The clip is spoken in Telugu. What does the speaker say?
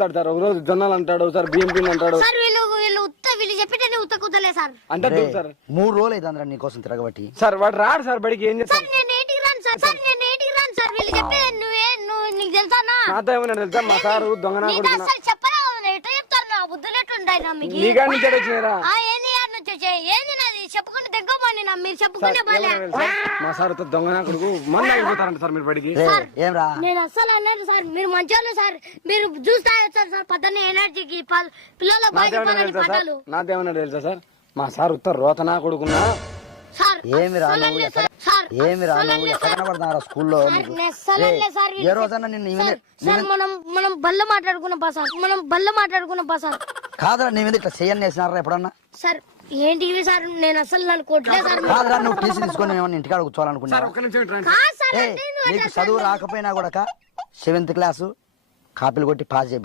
సార్ ఒక రోజు జొన్నలు అంటాడు, సార్ బియ్యం పిండి అంటాడు. సార్ వీళ్ళు చెప్పేటనే ఉత్త కుదలే సార్. అంటే సార్ 3 రోజులు అవుతుందిరా నీకోసం తిరగబట్టి. సార్ వాడు రాడు సార్ బడికి, ఏం చేస్తారు? నేను నేటికి రాను సార్ వీళ్ళు చెప్పే నీకు తెలుసానా? నాతో ఏమన్నా తెలుసా మా సారు దొంగ నా కొడుకున్నా. అసలు చెప్పరా ఎట్లా చెప్తారు నా బుద్ధులు ఎట్లుంటాయి నా మీకు? నీ కాడి నుంచి వచ్చినారా? ఏంది యాడ్ నుంచి వచ్చాయి? ఏంది నాది చెప్పుకుంటే దగ్గరపోండి నా మీరు చెప్పుకునే బాలే. మా సార్ దొంగ నా కొడుకు మొన్న అయిపోతారంట సార్ మీరు బడికి. ఏం రా నేను అస్సలు అన్నాను సార్, మీరు మంచోళ్ళు సార్, మీరు చూస్తా వచ్చారు సార్ పొద్దున్నే ఎనర్జీకి పిల్లలు పట్టాలు. నాదేమన్నా తెలుసా సార్, మా సార్ ఉత్తర రోతనా కొడుకున్నా. సార్ ఏమి రా నువ్వు ఎక్కడ కనబడుతున్నారా స్కూల్లో? ఏ రోజన్నా నిన్ను సార్ మనం బల్ల మాట్లాడుకున్నాం సార్. కాదురా నీ మీద ఇట్లా చెయ్యని వేసినారా ఎప్పుడన్నా? సార్ ఏంటి ఇవి సార్, నేను అసలు నన్ను కొట్టలే సార్. కాదురా నువ్వు టీసీ తీసుకొని ఏమన్నా ఇంటికాడ కూర్చోవాలనుకున్నా? ఒక్క నిమిషం ఇటు రండి. కాదు సార్, అంటే నువ్వు నీకు చదువు రాకపోయినా కూడా 7th క్లాసు కాపీలు కొట్టి పాస్ చేయి.